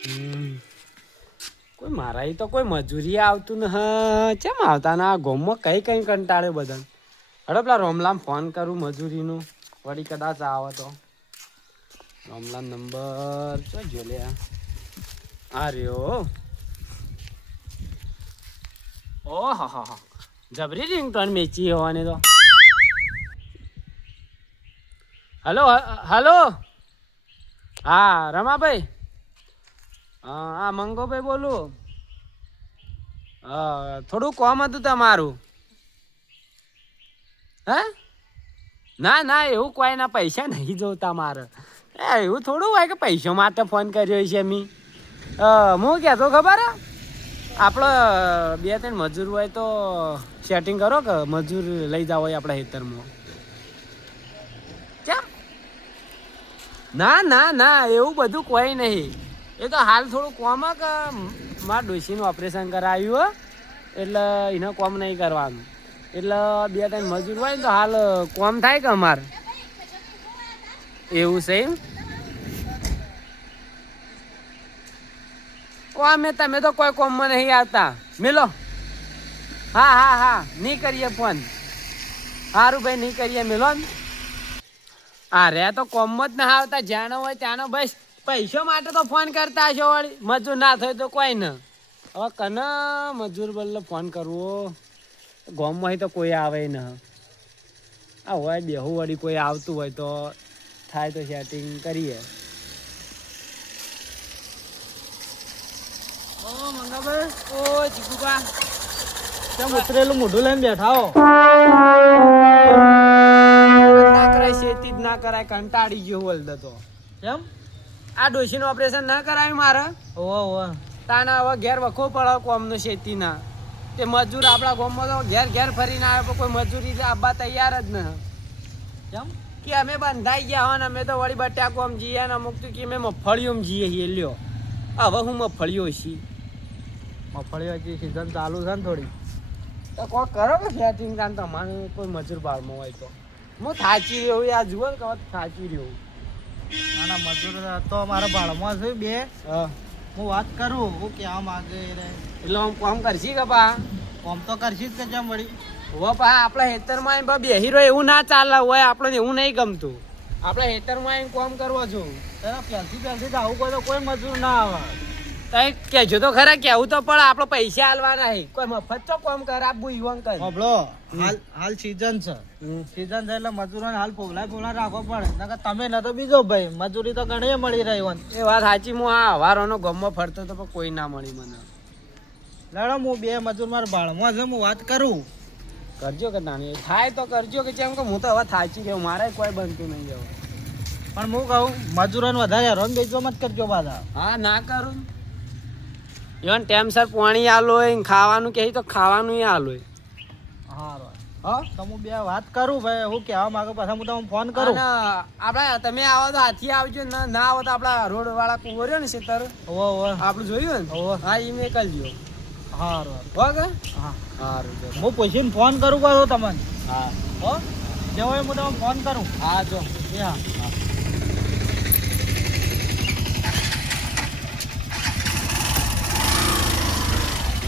કોઈ મારા તો કોઈ મજૂરી આવતું ને ચેમ આવતા ના ગોમમાં કઈ કઈ કંટાળે બધા. હડો પેલા રોમલામ ફોન કરું મજૂરીનું વળી કદાચ આવે તો. રોમલામ નંબર ચો જો લે આ રહ્યો. ઓ હા જબરી રિંગટોન મેચી હોવાની તો. હલો હલો હા રમાભાઈ. હા મંગોભાઈ બોલું. થોડું કોમ હતું તમારું. હે ના ના એવું કોઈ ના પૈસા નહીં જોતા મારે. એવું થોડું હોય કે પૈસા માટે ફોન કર્યો છે મી. હું કહેતો ખબર આપણે 2-3 મજૂર હોય તો સેટિંગ કરો કે મજૂર લઈ જાવ હોય આપણા ખેતરમાં. કેમ ના ના ના એવું બધું કોઈ નહીં. એ તો હાલ થોડું કોમ કે મારા ડોશીનું ઓપરેશન કરાવ્યું એટલે એને કોમ નહીં કરવાનું. એટલે 2-3 મજૂર હોય ને તો હાલ કોમ થાય કે અમારે એવું છે એમ. કોમ તમે તો કોઈ કોમમાં નહીં આવતા મિલો. હા નહીં કરીએ ફોન. સારું ભાઈ નહીં કરીએ મિલો ને. રે તો કોમમાં જ ના આવતા જ્યાંનો હોય ત્યાંનો બસ પૈસા માટે તો ફોન કરતા હશો વળી. મજૂર ના થાય તો કોઈ ને. હવે કને મજૂર બદલે ફોન કરવો. ગામમાં તો કોઈ આવે ને આ હોય બેહું વળી કોઈ આવતું હોય તો થાય તો સેટિંગ કરીએ. ઓ મંગાભાઈ ઓ ચીકુકા કેમ ઉતરેલું મોઢું લઈને બેઠા હો. ના કરાય શેતી જ ના કરાય કંટાળી ગયો બોલતો તો. કેમ આ ડોશીનું ઓપરેશન ના કરાયું મારે. ઓ તાના હવે ઘેર વખો પડે કોમનો શેતીના. તે મજૂર આપણા ગામમાં તો ઘેર ફરીને આવે પણ કોઈ મજૂરી આવવા તૈયાર જ ન. કેમ કે અમે બંધાઈ ગયા હોય ને અમે તો વળી બટાકોમ જઈએ ને અમુક તો કે અમે મગફળીઓમાં જઈએ છીએ લ્યો. હવે હું મગફળીઓ છીએ. મગફળીઓ હજી સિઝન ચાલુ છે ને થોડી તો કોઈ કરો કે સેટિંગ કાન તમારે કોઈ મજૂર બારમાં હોય તો. હું થાચી રહ્યો યાર જુઓ ને કહો થાચી રહ્યો. ના મજૂર તો મારા બાળમાં છે બે. હું વાત કરું હું કહેવા માંગે એટલે આમ કોમ કરશી કે પા કોમ તો કરશી જ કે જેમ વળી. હો પા આપણા ખેતરમાં બેહી રહ્યો એવું ના ચાલે હોય. આપણે એવું નહીં ગમતું. આપણે ખેતરમાં આવીને કોમ કરવો છું. પહેલથી આવું કોઈ તો કોઈ મજૂર ના આવે. કેજો તો ખરા કેવું તો પણ આપણે પૈસા આલવાના નહીં. કોઈ મફત તો કોમ કર આપવું ઈવન કર. હોબળો હાલ સીઝન છે. સીઝન છે એટલે મજૂરોને હાલ પોવલા રાખવો પડે. તમે ન તો બીજો ભાઈ મજૂરી તો ઘણી મળી રહી હોય. એ વાત સાચી. હું આ હવારોનો ગમમાં ફરતો તો પણ કોઈ ના મળી મને. લડો હું બે મજૂર મારા બાળમાં છે હું વાત કરું. કરજો કે નાની થાય તો કરજો કે જેમ કે હું તો હવે થાચી ગયો. મારે કોઈ બનતું નહીં જવું. પણ હું કહું મજૂરોને વધારે હેરાન બેચવા મત કરજો પાછા. હા ના કરું. ઇવન ટાઈમસર પાણી આલો ખાવાનું કહે તો ખાવાનું આલો. હા તો હું બે વાત કરું ભાઈ હું કહેવા માંગુ પાછા હું તમને ફોન કરું. આપણે તમે આવો તો હાથી આવજો ના આવો તો આપડા રોડ વાળા કુવો રહ્યો ને શેતર આપણું જોયું ને હા એ મેં કરજો. સારું હો કે હા સારું હું પૂછીને ફોન કરું પાછો તમને. હા હો જેવો હું તમને ફોન કરું. હા જો હા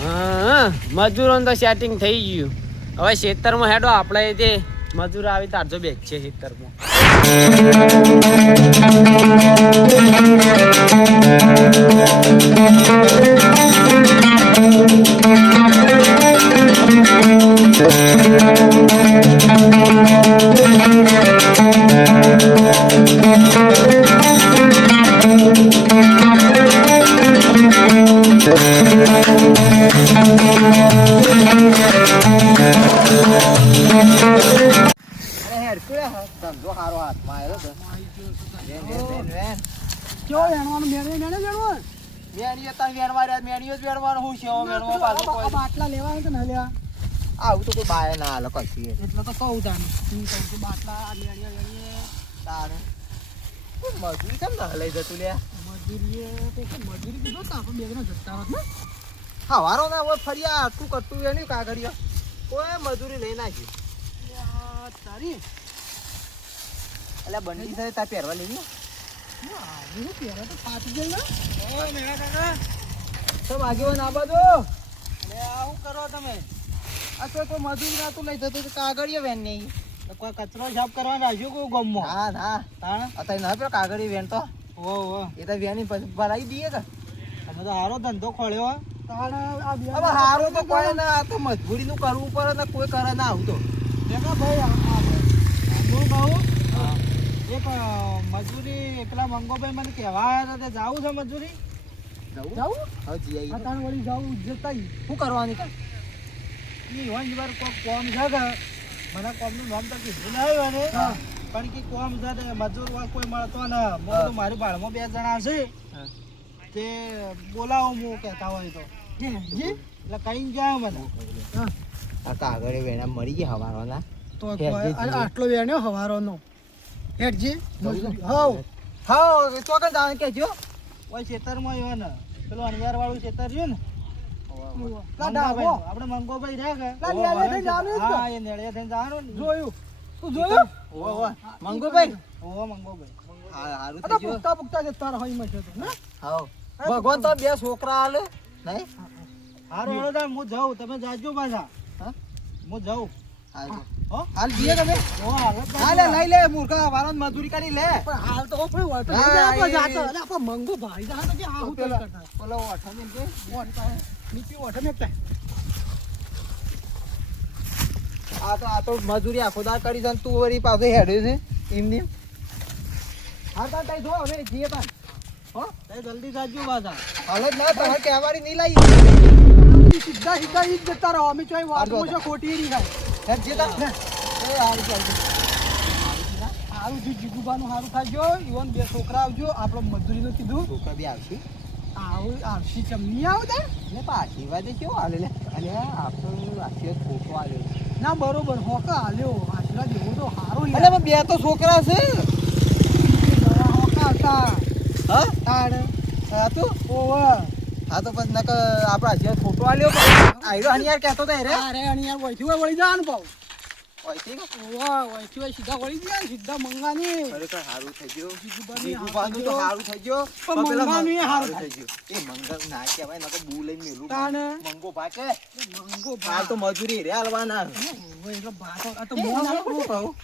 હા મજૂરોનું તો સેટિંગ થઈ ગયું. હવે ખેતરમાં હેડો આપણે તે મજૂર આવી તારજો બેગ છે ખેતરમાં. ધંધો સારો હાથમાં આવ્યો તો. બાટલા લેવા કે ના લેવા આવું તો કોઈ બાય ના હાલે કશી. એટલે તો કહું તાને બાટલા તારે મજૂરી કેમ ના લઈ જતું લે. મજૂરી કીધો તો આપણે બે જણા જતા હોત ને. હવારો ના હોય ફરી આટલું કરતું એની કાગળિયા કોઈ મજૂરી લઈ નાખી. તારી એટલે બંડી થાય તાર પહેરવા લેવી. હું પહેલા તો ફાટી ગયેલો. ઓ મેળા કાકા તો આગેવાન આ બાજુ અરે આ શું કરો તમે આ તો કોઈ મજૂર નાતું લઈ જતું કાગળીએ વેન નહીં. તો કોઈ કચરો સાફ કરવાનો રાખ્યો કોઈ ગમમાં ના ના તાણ અત્યારે ના પેલો કાગળી વેન તો ઓ એ તો વેની પછી ભરાઈ દઈએ કે તમે તો સારો ધંધો ખોલ્યો હો. તાણ આ બે હવે હારું તો કોઈ ના આ તો મજબૂરીનું કરવું પડે ને કોઈ કરે ના આવું તો દેખા ભાઈ હું કહું એક મજૂરી પેલા મંગોભાઈ મને કહેવા આવ્યા હતા તે જાવું છે મજૂરી જાઉં હવે જી આ આવી તાણ વળી જાઉં જતા શું કરવાની કે ઈ હોય વાર કોક કોમ છે કે મને કોમનું નામ તો કીધું નહીં હોય ને પણ કે કોમ છે તે મજૂર હોય કોઈ મળતો ને હું તો મારી ભાડમાં 2 જણા છે તે બોલાવો હું કહેતા હોય તો જી એટલે કઈ જાય મને આ કાગળે વેણા મરી ગયા હવારના તો હેડજી કોઈ આટલો વેણ્યો હવારોનો હેડજી હાવ હાવ ચોકન જાણ કેજો ઓય ખેતરમાં આવ્યો ને પેલું અણિયાર વાળું ખેતર રહ્યું ને ડાબો. આપણે મંગોભાઈ રહે કે લા નેળે થઈને જવાનું જ ને? હા એ નેળે થઈને જવાનું ને જોયું તું જોયું મંગુભાઈ ઓહો મંગોભાઈ હારું આ તો પુખ્તા પુખ્તા જતા રહો એમાં છે તો ને હાવ ભગવાન તો 2 છોકરા આલે નહીં હારું હેડો તાણ હું જાઉં તમે જાજો પાછા હા હું જાઉં હો હાલ જીએ તમે ઓ હાલ જ હા લે લઈ લે મૂર્ખા વાળા મજૂરી કરી લે પણ હાલ તો કોઈ હોય તો હા, આપણે એ- જાતો એટલે આપણે મંગો ભાઈ જા તો કે આ હું પેલા- કરતા બોલો અઠામી કે નીચે ઓઠે મેકતા આ તો મજૂરી આખો દાર કરી છે ને તું વળી પાછો હેડ્યો છે એમની હા તાર તઈ જો હવે જીએ તાર હો તે જલ્દી જાજો પાછા હાલ જ ના તમારે કહેવાની નહીં લાવી સીધા સીધા ઈ જ જતા રહો અમે ચોય વાતમાં છે ખોટી નહીં થાય હેડ જે તાર એ હારું ચાલતું હારું જી જીગુબાનું હારું થાજો ઈવન 2 છોકરા આવજો આપણો મજૂરીનું કીધું છોકરા બી આવશે આવું આવશી ચમની આવતા ને પાછી વાજે કેવો હાલે લે અને આપણો આશીર્વાદ ખોટો આવ્યો ના બરોબર હોકા હાલ્યો આશીર્વાદ એવું તો હારું અરે પણ 2 તો છોકરા છે હોકા હતા હા તાણ હા તો ઓવા હા તો પછી નક આપણો આશીર્વાદ ખોટો આવ્યો આવ્યો હનિયાર કહેતો તો રે અરે અને યાર વળથી હોય વળી જવાનું પાવ ઓય ઠીક ઓવા વળથી હોય સીધા વળી ગયા સીધા મંગાની ખરેખર સારું થઈ ગયું જીગુબાની જીગુબાનું તો સારું થઈ ગયું પણ પેલા મંગાનું એ સારું થઈ ગયું એ મંગા ના કહેવાય નકર બુ લઈને મેલું તાણ મંગો પાકે મંગો હાલ તો મજૂરી રે હાલવાના ઓવા એટલે બાતો આ તો તો મોં મોં નાખું. કહું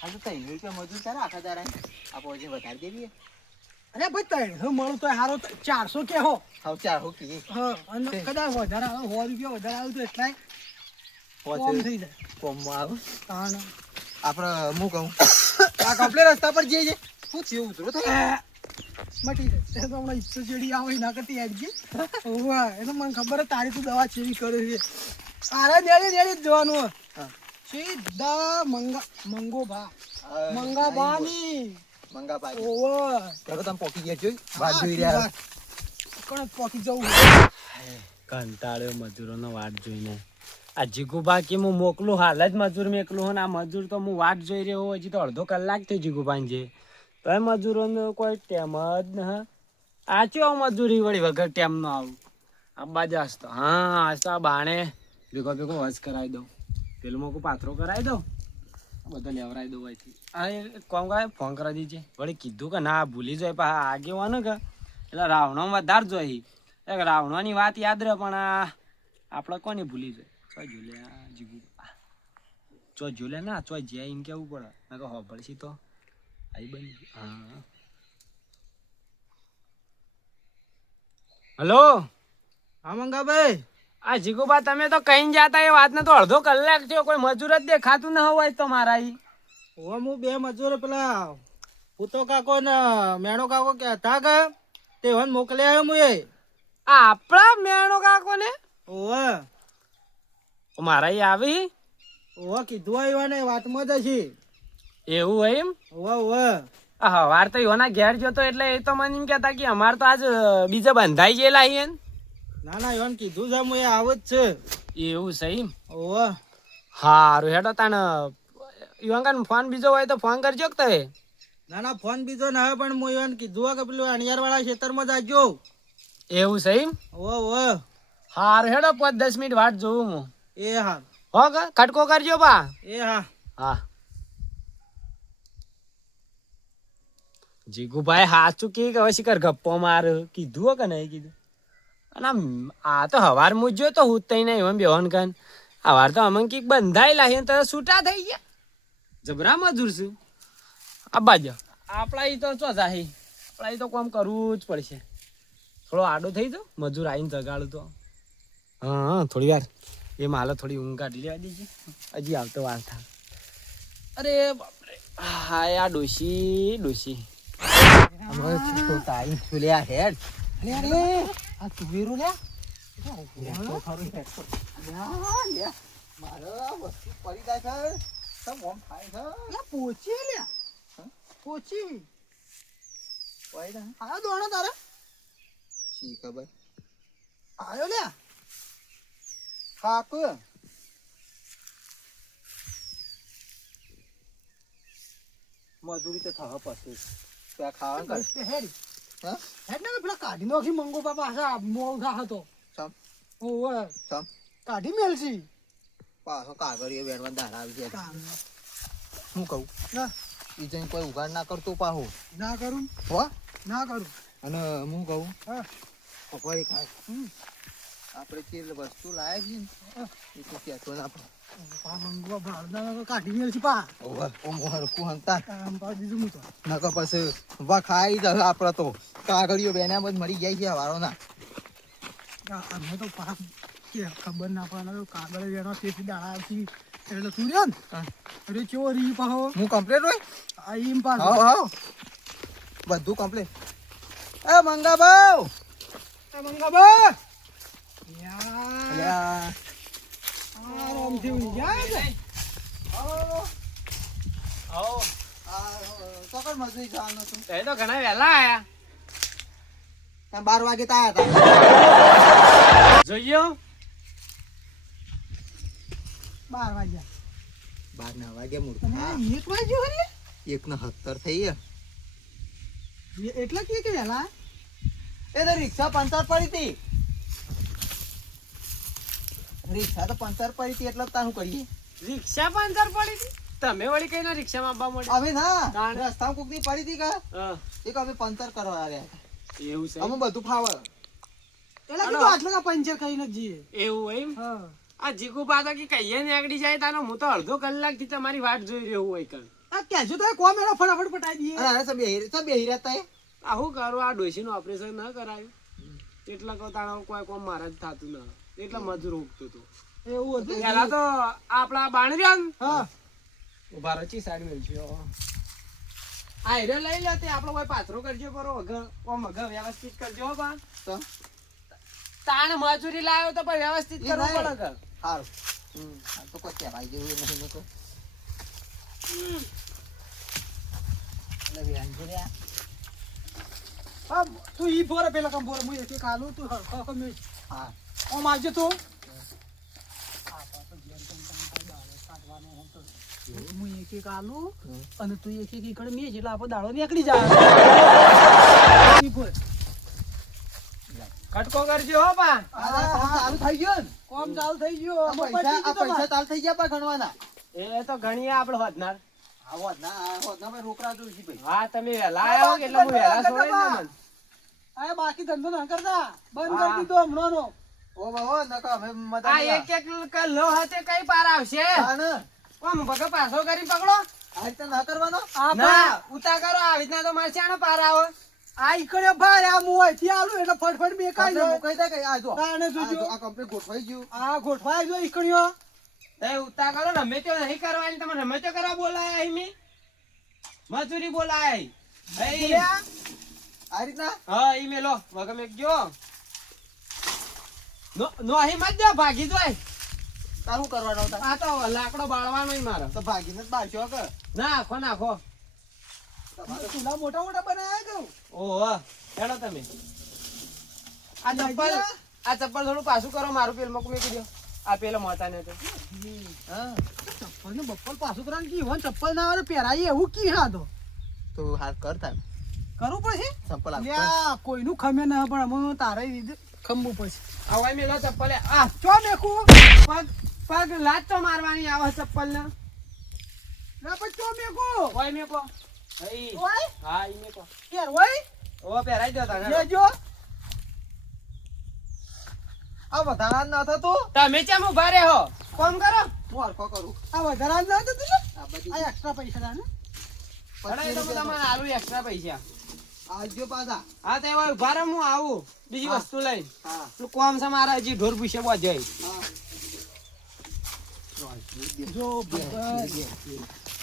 હાલ તો 3 રૂપિયા મજૂર તારા આખા દારા આપણે જે વધારી દેવીએ અરે ભાઈ તૈણ હું મળું તો હારો 400 કે હો હાવ ચાર હો કી હા અને કદાચ વધારે આવે 100 રૂપિયા વધારે આવે તો એટલાય કોમ થઈ જાય કોમમાં આવ તાણ આપણે હું કહું આ કમ્પ્લેટ રસ્તા પર જઈએ શું થયું ઉતરો થાય મટી જાય એ તો હમણાં ઈચ્છો ચેડી આવે એના કરતી હેડજી ઓવા એ તો મને ખબર જ તારી તું દવા ચેવી કરે છે તારે નેડી જ જવાનું હોય. હા. સીધા મંગો ભા મંગા બાની મંગા પાકે ઓવા ચાલો તમે પોકી ગયા જોઈ વાત જોઈ રહ્યા કણ પોકી જવું કંટાળ્યો મજૂરોનો વાટ જોઈને આ જીગુબા કે હું મોકલું હાલ જ મજૂર મેકલું હોય ને આ મજૂર તો હું વાટ જોઈ રહ્યો હોઉં. હજી તો અડધો કલાક થયો જીગુબાને જે તો એ મજૂરોનો કોઈ ટેમ જ ન આ ચો મજૂરી વળી વગર ટેમ નો આવું આ બાજુ હસતો હા આજ તો આ બાણે ભેગો વસ કરાવી દઉં પેલું મોકું પાથરો કરાવી દઉં બધો લેવરાવી દઉં અહીંથી આ એક કામ કરે ફોન કરાવી દીજે વળી કીધું કે ના ભૂલી જાય પણ આગે વાનું કે એટલે રાવણો વધારે જોઈ એક રાવણોની વાત યાદ રહે પણ આ આપણે કોને ભૂલી જાય ચો ઝૂલે જીગુ ચો ઝૂલે ના ચો જ્યાં એમ કેવું પડે ના કે હોબળશી તો આઈ બની હા હલો હા મંગાભાઈ આ જીગુબા તમે તો કઈ જાતા એ વાતને તો અડધો કલાક થયો કોઈ મજૂર જ દેખાતું ન હોય તો મારા ઈ ઓવા હું 2 મજૂર પેલા પૂતો કાકો ને મેણો કાકો કહેતા કે તે વન મોકલ્યા હું એ આ આપણા મેણો કાકો ને ઓવા મારા ઈ આવી ઓવા કીધું આવ્યા ને વાતમાં જ છે એવું હોય એમ ઓવા ઓવા આ હવાર તો યોના ઘેર જતો એટલે એ તો મને એમ કહેતા કે અમાર તો આજ બીજા બંધાઈ ગયેલા અહીં ના ના એવાને કીધું છે હું એ આવ જ છે એવું છે એમ ઓવા હારું હેડો તાને યુવાન ફોન બીજો હોય તો ફોન કરજો કે તમે ના ના ફોન બીજો ના આવે પણ હું એવાને કીધું કે પેલું અણિયાર વાળા ખેતરમાં જાજો એવું છે એમ ઓવા ઓવા હારું હેડો 5-10 મિનિટ વાટ જોઉં હું એ હા હો કે ખટકો કરજો બા એ હા હા જીગુભાઈ સાચું કે હવે શિખર ગપ્પો માર કીધું હો કે નહીં કીધું અને આ તો હવાર મુજ જો તો હું તઈ નહીં એમ બેહન કાન હવાર તો અમન કીક બંધાયેલા છે તો છૂટા થઈ ગયા જબરા મજૂર છે આ બાજુ આપણા ઈ તો ચો જાહી આપણા ઈ તો કામ કરવું જ પડશે થોડો આડો થઈ જાવ મજૂર આવીને જગાડું તો હા થોડી વાર એ માલે થોડી ઊંઘ કાઢી લેવા દેજે હજી આવતો વાર થા અરે બાપરે હા આ ડોશી આ તુવેરો લે પોચી લે પોચી આયો દોણો તારે ખબર આયો લે કાક મજૂરી તો થવા પછી ત્યાં ખાવાનું બસ તે હેડ હા હેડ ને પેલા કાઢી નાખી મંગો બાપા આશા મોંઘા હતો સમ ઓવે સમ કાઢી મેલસી પાછો કાગળીએ બેડમાં દાડા આવી ગયા કામ. હું કહું ના ઈ જઈને કોઈ ઉઘાડ ના કરતો પાહો ના કરું હો ના કરું અને હું કહું હા પકોડી ખાય હમ. આપણે જે વસ્તુ લાયા છીએ ને એ તો કહેતો ના આપણે પા મંગો બાપા કાઢી મેલસી પા ઓ મોહર કુહંતા આમ પા દીધું હું તો નકર પછી વખાઈ જાય આપણે તો કાગળીઓ બેના બધ મરી જાય છે વારો ના અમે તો પા કે ખબર ના પડે કાગળ વેણો તેથી દાડા આવતી એટલે તું રહ્યો ને અરે ચોરી પાહો હું કમ્પ્લીટ હોય આ ઈમ પાછો હાવ હાવ બધું કમ્પ્લીટ એ મંગા બાઉ મંગાબા યાર અલ્યા આરામથી ઊંઘી જાય છે આવો ચોકડ મજૂરી જવાનું હતું એ તો ઘણા વહેલા આયા ત્યાં 12 વાગે તો આયા હતા જોઈએ 12 વાગ્યા 12 ના વાગે મૂળ અને આ 1 વાગ્યો હે 1:70 થઈ ગયા એટલે કે વહેલા એ તો રિક્ષા પંચર પડી હતી રિક્ષા તો પંચર પડી હતી એટલે તાર શું કરીએ રિક્ષા પંચર પડી હતી તમે વળી કઈ રિક્ષામાં આવવા મળે હવે ના તાણ. રસ્તામાં કોક ની પડી હતી કા હા, એક અમે પંચર કરવા આવ્યા એવું છે અમે બધું ફાવે એટલે કીધું આટલું કા પંચર કરીને જ જઈએ એવું એમ હા આ જીગુ પાછા કે કહીએ નીકળી જાય તાનો હું તો અડધો કલાક થી તમારી વાટ જોઈ રહ્યો હોય કણ આ કેજો તો કોમ એનો ફટાફટ પટાઈ દઈએ અરે સબ બેહી રહેતા હે આવું કરું આ ડોશીનું ઓપરેશન ન કરાયું એટલે કહું તાણો કોઈ કોમ મારા જ થતું ના એટલે મજૂર ઉગતું હતું એવું હતું પેલા તો આપડા બાણરિયા હા ઉભા રચી સાઈડ મેળ્યો આ હીરો લઈ લે તે આપણો કોઈ પાથરો કરજો પરો વ્યવસ્થિત કરજો હો બા તો તાણ મજૂરી લાવ્યો તો પણ વ્યવસ્થિત એ કરવું નહીં. પડે ઘર. સારું આ તો કોઈ કહેવાય જેવું નહીં નકો એટલે અંજર્યા હા તું ઈ બોરે પેલા કમ બોરે હું એક એક આલું તું હરખો મે હા ઓમ આવજો તું હું એક એક આલું અને તું એક એક ઈકડ મેજ એટલે આપણો દાડો નીકળી જાય ઈ બોલ ખટકો કરજો હો બા ચાલુ થઈ ગયો ને કોમ ચાલુ થઈ ગયો આ પૈસા ચાલુ થઈ ગયા પા ગણવાના એ તો ગણીએ આપણે હોદનાર આવો ના ભાઈ રોકડા જોઈ છે ભાઈ હા તમે વહેલા આવ્યા હો કે એટલે હું વહેલા છોડી જ ના મન. આ બાકી ધંધો ના કરતા બંધ હા. કરી દીધો હમણાંનો ઓ બાબા નકા હવે મદદ આ એક એક લો હાથે કઈ પાર આવશે કોમ ભગા પાછો કરી પકડો આ રીતે ના કરવાનો આ ના ઉતા કરો આવી રીતના તો મારે ચાનો પાર આવો આ ઈકડે ભાઈ આ મું અહીંથી આલું એટલે ફટફટ બેકાઈ જાય મુકાઈ દે કે આ જો તાણે જોજો. આ કમ્પ્લીટ ગોઠવાઈ ગયું આ ગોઠવાય જો ઈકડ્યો એ ઉતા કરો રમે તો નહીં કરવાની તમે રમે તો કરવા બોલાયા અહીં મેં મજૂરી બોલાય અહીં. આ રીતના હા ઈ મેલો વગમ એક જો નો અહીં મત દો ભાગી જોય તારું કરવાનો હતા આ તો લાકડો બાળવાનો ય મારો તો ભાગીને જ બાળશો કે નાખો નાખો ચૂલા મોટા મોટા બનાવ્યા કહું ઓહો હેડો તમે આ ચપ્પલ થોડું પાછું કરો મારું પેલ મૂકી મૂકી દો આ પેલો મોતા ને તો હા ચપ્પલ ને બપ્પલ પાછું કરવાનું કી હોય ચપ્પલ ના આવે તો પહેરાય એવું કી હા તો હાથ કરતા કરવું પડશે સંપલ લ્યા કોઈનું ખમે ના પણ અમે તારે દીધું ખમવું પડશે આવા મેલો ચપ્પલ આ ચો મેકું પગ પગ લાત તો મારવાની આવે ચપ્પલ ને ના પણ ચો મેકું ઓય મેકો હઈ. ઓય હા ઈ મેકો. યાર ઓય ઓ પહેરાઈ દો તાને. લેજો આ વધારા ન થતો તમે ચમ ઉભા રહે હો કોમ કરો. હું હરખો કરું આ વધારા ન હતો તું આ બધી આ એક્સ્ટ્રા પૈસા દા ને અરે એ તો હું તમને આલું એક્સ્ટ્રા પૈસા. આવજો પાછા હા તો એવા ઉભા રહો હું આવું બીજી હા. વસ્તુ લઈને. હા તું કોમ છે મારા હજી ઢોર પૂછે બોજાય. હા જો ભગત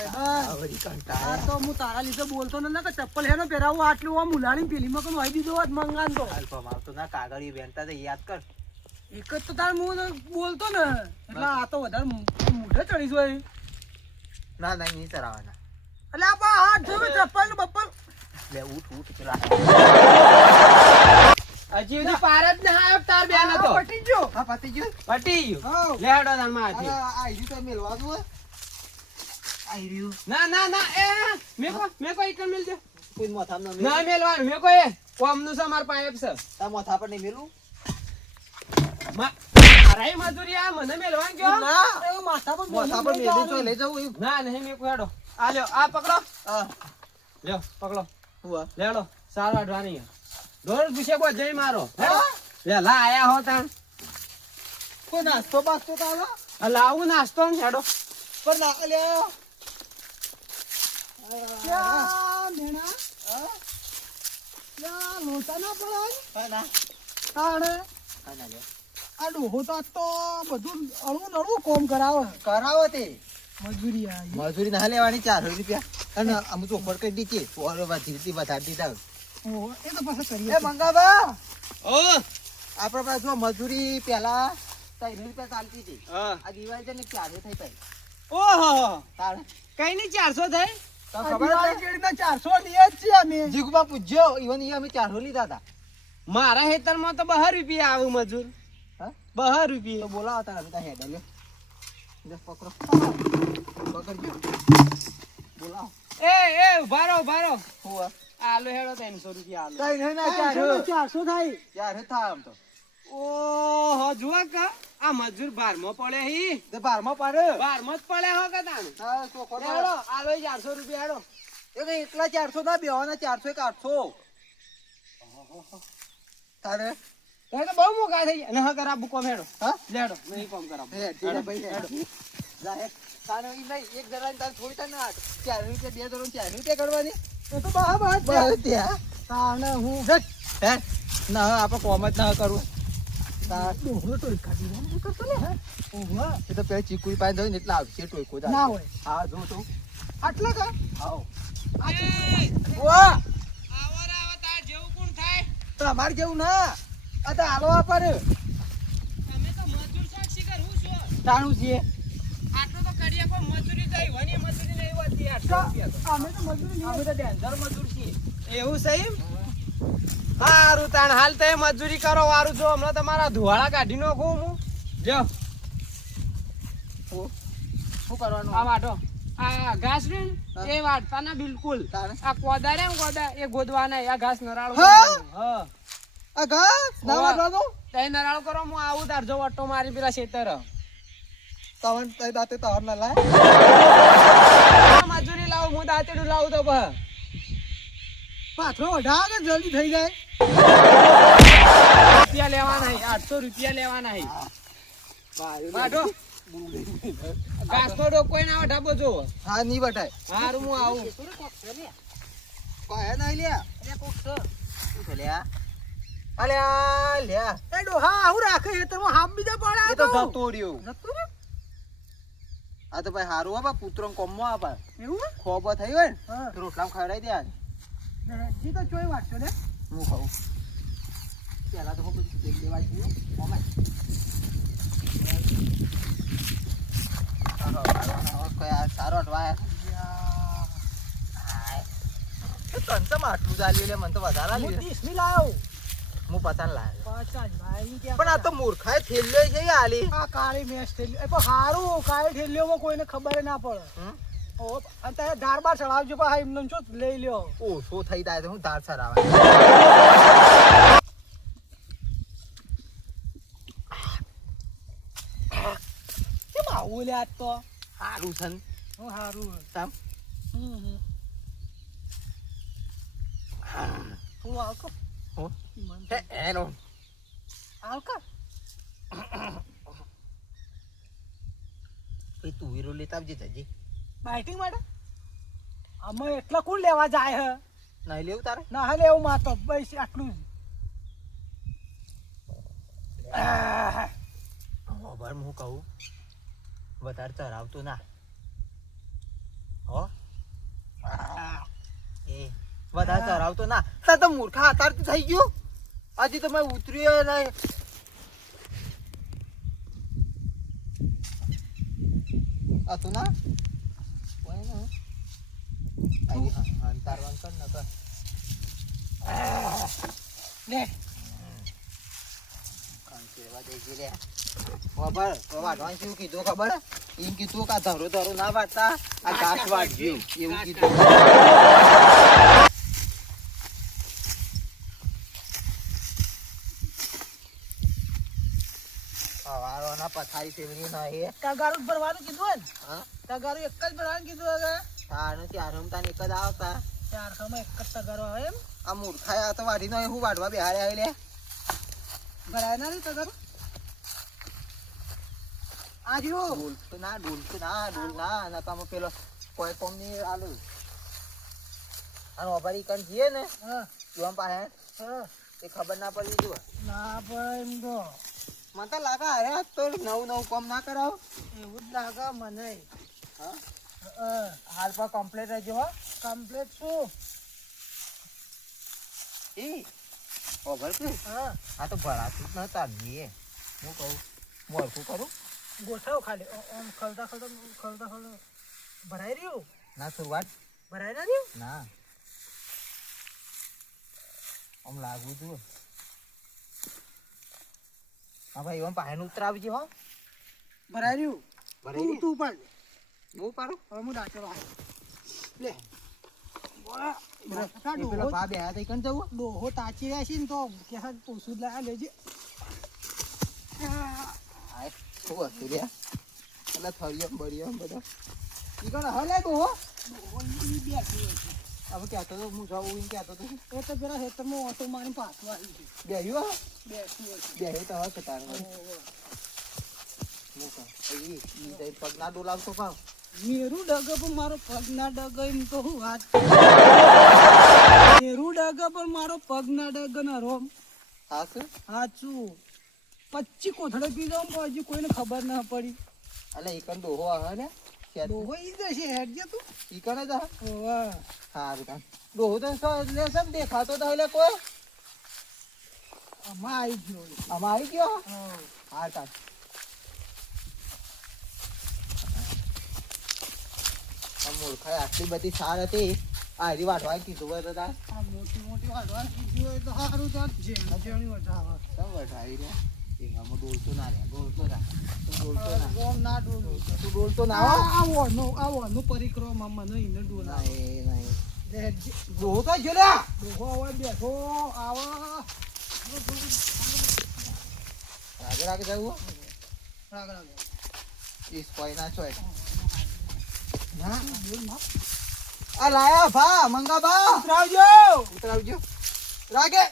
આ વળી આ કંટાળા તો હું તારા લીધે બોલતો ને કે ચપ્પલ હેનો પહેરાવું આટલું આમ ઉલાડીને પેલીમાં કોઈ વાઈ દીધો હોત મંગાન તો અલ્પા મારતો ના કાગળિયું બેનતા તો યાદ કર એક જ તો તાર હું બોલતો ને એટલે આ તો વધારે મૂઢે ચડી જોય ના ના નહીં ચરાવવાના એટલે આ પા હાથ જોવે ચપ્પલ ને બપ્પલ લે ઉઠ પેલા હજી સુધી પાર જ ના આવ્યો તાર બેન હતો. આ પટી ગયો હા પતી ગયું પટી ગયું. હા લે હેડો તાર મારથી. આ આયરી તો મેલવા દો આયરી ના ના ના એ મેકો ઈકન મેલજો. કોઈ માથા ન ના મેલવાનું મેકો એ કોમનું છે માર પાઇપ છે. તા માથા પર નહીં મેલું અરે મજૂરી આ મને મેલવાનું કયો. ના એ માથા પર માથા પર મેલું તો લઈ જાઉં એવું ના નહીં મેકો હેડો. આ લ્યો આ પકડો. હા લ્યો પકડો. હુઆ લે હેડો સાર વાઢવાની. ઢોર પૂછે કોઈ જઈ મારો. હેડો. હા? લે લા આયા હો તાણ. કોઈ નાસ્તો બાસ્તો તો આલો આ લાવું નાસ્તો ને હેડો. પણ ના લે ક્યાં મેણા ક્યાં લોટા ના પડાય હા ના તાણે હા ના લે આ ડોહો તો આજ તો બધું અળવું નળવું કોમ કરાવે કરાવો તે મજૂરી આવી મજૂરી ના લેવાની 400 રૂપિયા અને અમુક તો ઓફર કરી દીધી ઓર વધીતી વધારી દીધા ઓહો, એ તો પાછા કરીએ એ મંગાબા ઓ આપણા પાસે જો મજૂરી પહેલા 3 રૂપિયા ચાલતી હતી હા. આ દિવાળી છે ને 400 થઈ પાઈ ઓહો તારે કઈ નહીં 400 થઈ. તો આ ખબર દિવાળી છે કેળીના 400 લીએ જ છીએ અમે જીગુબા પૂછ્યો ઈવન ઈ અમે 400 લીધા હતા મારા હેતરમાં તો 12 રૂપિયા આવું મજૂર. હા 12 તો રૂપિયા. બોલાવો તારે બધા હેડ લે લે પકડો પકડજો બોલાવો એ ઉભા રહો ઉભા રહો. હુઆ આલો હેડો 300 રૂપિયા આલો. કઈ નહીં ના 400 થાય 400 થાય આમ તો ઓહો જુઓ કા આ મજૂર 12માં પડે હી. તે 12માં પાડે 12માં જ પડે હો કા તાણ. હા ચોખો હેડો આલો 400 રૂપિયા હેડો. એ તો એકલા 400 ના બેવાના 400 કે 800 તારે તમે તો બહુ મોકા થઈ ગયા. ના કરાવું કોમ હેડો. હા લેડો નહીં કોમ કરાવું. હે ઠીક છે ભાઈ હેડ જા હે તારે ઈ નહીં એક જણાને તારે થોડી તાર ના 4 રૂપિયા બે જણો 4 રૂપિયા કરવાની એ તો બરાબર જ છે. બસ ત્યાં તાણે હું હે ના આપણે કોમ જ ના કરવું તાર ડોહો તો એકાદી વાર નહીં કરતો ને ઓહો, એ તો પેલા ચીકુઈ પાસે જઈને એટલે આવશે ટોયકો જ ના હોય હા જો તો આટલા કા આવો વાહ આવો તાર જેવું કોણ થાય. તો અમાર જેવું ના આ તો હાલવા પર તમે તો મજૂર સાક્ષી કર હું છું. તાણું છે આટલું તો કરીએ કોઈ મજૂરી થઈ વની મજૂરી નહીં હોતી 800 રૂપિયા તો. અમે તો મજૂરી નહીં અમે તો ડેન્જર મજૂર છીએ. એવું સહી હારું તાણ હાલ તે મજૂરી કરો વારું જો હમણાં તમારા ધુવાળા કાઢી નાખું હું. લ્યો શું કરવાનું આ વાટો આ ઘાસ ને એ વાટતા ના બિલકુલ. તારે આ કોદા રે ને કોદા એ ગોદવાના આ ઘાસ નરાળું હા? કરવાનું. હા આ ઘાસ ના હોવા. વાટવા દો તે નરાળું કરો હું આવું તાર જો વટ્ટો મારી પેલા ખેતર. તવન તઈ દાતે તવર ના લાય મજૂરી લાવું હું દાંતેડું લાવું તો બસ. પાથરો વઢા કે જલ્દી થઈ જાય રૂપિયા લેવાના હે 800 રૂપિયા લેવાના હે. વાટો ઘાસ તો ડોકોઈ ના વઢાબો જો. હા ની બટાય હારું હું આવું. કોઈ નહીં લ્યા શું છે લ્યા અલ્યા લ્યા એ ડોહા આવું રાખે એ તો હામ બીજા પડે એ તો જતો રહ્યો જતું રે આ તો ભાઈ હારું આપા પુત્રો કોમમાં આપા એવું હે? ખોબો થઈ હોય ને હા તો રોટલામાં ખવડાવી દે આજ જી તો ચોય વાટતો ને હું ખાઉં પેલા તો હું બધું દેખ દેવા છીએ મોમાં સારો અટવાયા કંચમ આટલું ચાલ્યું લે મને તો વધારે હું આલ્યું 30 ની લાયો હું પચાસ લાવ્યો 50 ભાઈ ક્યાં પણ આ તો મૂર્ખાએ થેલ્યો છે આલી આ કાળી મેસ થેલી એ પણ હારું કાળી થેલીઓમાં કોઈને ખબર ના પડે હમ? ઓ અને તારે ધાર બાર ચડાવજો પા એમને શું લઈ લ્યો ઓછો થઈ જાય તો હું ધાર સરાવા કેમ આવું લે આજ તો સારું છે ને હું હારું તામ હમ હું આવકો હો? મન હે એનો આવકો ભાઈ તું વીરો લેતા આવજે જજી. બાઇટિંગ માટે અમે એટલા કોણ લેવા જાય હે નહીં લેવું તારે? ના હાલે એવું માતો બસ આટલું જ ખબર હું કહું વધારે ચરાવતું ના હો એ વધારે ચરાવતો ના તાર તો મૂર્ખા અત્યારે થઈ ગયો હજી તો મેં ઉતર્યો નહીં હતું ના કોઈ ના અંતારવાન કર ને કર લે સેવા દઈ ગઈ લે ખબર તો વાઢવાનું શું કીધું ખબર એમ કીધું કે ધરો ધરો ના વાટતા આ ઘાસ વાટજો એવું કીધું હવારોના પથારી ફેરવી નહીં તગારું ભરવાનું કીધું હે ને હા તગારું એક જ ભરવાનું કીધું હવે તારું ત્યાં રમતા એક જ આવતા ચાર ખમાં એક જ તગારો આવે એમ આ મૂર્ખાય આ તો વાઢી નો હું વાઢવા બિહારે આવી લે ભરાય ના નહીં તગારું આજુ ડોલતું ના ડોલ ના નકામાં પેલો કોઈ કોમ ની આલુ અને ઓભારી કણ જઈએ ને હા તું પાસે હા એ ખબર ના પડવી જુઓ ના પણ એમ તો મને તો લાગે અરે તો નવું કોમ ના કરાવ એવું જ લાગે મને હા હાલ પર કમ્પ્લીટ રહેજો હો કમ્પ્લીટ શું એ ઓભર કે હા આ તો ભરાતું જ નતા નહીં હું કહું મોરખું કરું ગોઠવ ખાલી આમ ખલતા ભરાઈ રહ્યું ના શરૂઆત ભરાઈ ના રહ્યું ના આમ લાગવું છું હા ભાઈ આમ પાસે ઉતરાવજે હો ભરાઈ રહ્યું ભરાઈ તું તું પણ બહુ પારો હવે હું ડાચરો લે પેલો ભા બે હાથ કણ જવું ડોહો તાચી રહ્યા છે ને તો કે પોસું લાયા લેજે આ શું હતું રે એટલે થળિયમ બળિયમ બધા ઈ કણ હલે ડોહો હવે કહેતો તો હું જાઉં એમ કહેતો તો એ તો પેલા ખેતરમાં ઓટો મારીને પાછું આવી છે બેહ્યું હા બેસું હશે બેહ્યું તો હવે તારે પગ ના ડોલાવતો પાવ મેરું ડગ પણ મારો પગ ના ડગ એમ તો હું વાત મેરું ડગ પણ મારો પગ ના ડગ ના રોમ હા સર સાચું 25 કોથળે પી જાઉં પણ હજી કોઈને ખબર ના પડી એટલે ઈકન ડોહો આવે ને ડોહો ઈ જશે હેડજે તું ઈકન જ આવે ઓવા સારું કામ ડોહો તો લે સમ દેખાતો તો એટલે કોઈ આમાં આવી ગયો આમાં આવી ગયો હા હા કામ મૂર્ખાઈ આટલી બધી સાર હતી આ હરી વાટવા કીધું હોય તો તાર આ મોટી મોટી વાડવા કીધી હોય તો સારું તો જેણી વધારે સમ વટાવી રે એમાં ડોલતો ના રે ડોલતો ના ગોમ ના ડોલું તું ડોલતો ના હો આવો પરિક્રમા મને એને ડોલા નહીં હેડજે ડોહો તો જો લે ડોહો હવે બેઠો આવો આગળ આગળ જવું રાગડા ઈસ કોઈ ના ચોય ના બોલ ના આ લાયા ભા મંગા ભા ઉતરાવજો ઉતરાવજો રાગે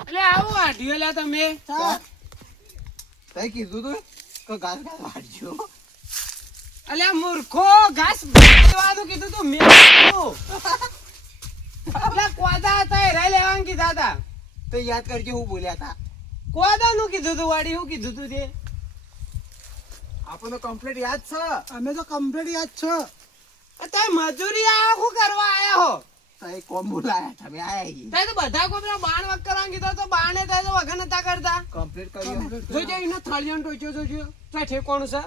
એટલે આવું વાઢ્યું લ્યા તમે તઈ કીધું તું કે ઘાસ ઘાસ વાળજો અલ્યા મૂર્ખો ઘાસ વાળવાનું કીધું તું મેં કીધું. એટલે કોદા હતા એરાય લેવાનું કીધા હતા તો યાદ કરજો હું બોલ્યા હતા કોદાનું કીધું તું વાડી શું કીધું તું તે આપણને કમ્પ્લીટ યાદ છે અમે તો કમ્પ્લીટ યાદ છે તમે મજૂરી આ શું કરવા આયા હો તઈ કોમ બોલાયા તમે આયા તમે તો બધા કોઈ પેલા બાણ વગ કરવાનું કીધો તો બાણે થાય તો વગર નતા કરતા કમ્પ્લીટ કર્યો જોજો એનો થળિયાનો ટોચ્યો જોજો તો ઠેકોણું છે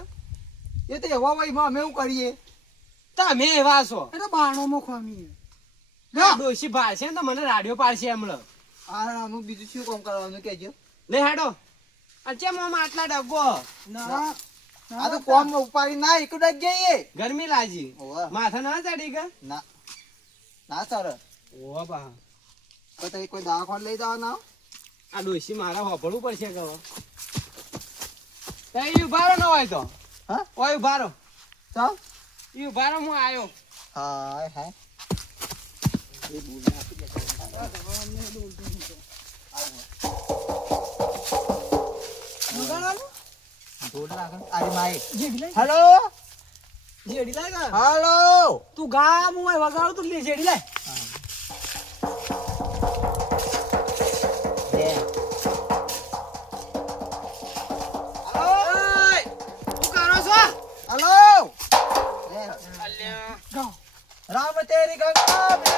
એ તો એવા ભાઈ માં અમે એવું કરીએ તમે એવા છો એ તો બાણોમાં ખોમી આ ડોશી ભાળશે ને તો મને રાડિયો પાડશે હમણાં આનું બીજું શું કામ કરવાનું કેજો લે હેડો અચ્છા મોમાં આટલા ડબ્બો ના આ તો કોમ ઉપાડી ના એકડ જ જઈએ ગરમી લાગી ઓવા માથા ના ચડી ગયા ના ના સર ઓવા બા તો તઈ કોઈ દવાખાને લઈ જવાના આ ડોશી મારા વાપરવું પડશે કે હવે. તઈ ઉભા રહો ન હોય તો હા ઓય ઉભા રહો ચાલ ઈ ઉભા રહો હું આયો હાય હાય ઢોલ લાગે અરે માય જેડી લાય હેલો જેડી લાય કે હેલો તું ગામ હોય વગાડું તું લે જેડી લાય બે ઓય શું કરો છો હેલો અલ્યા ગાઓ રામ તેરી ગંગા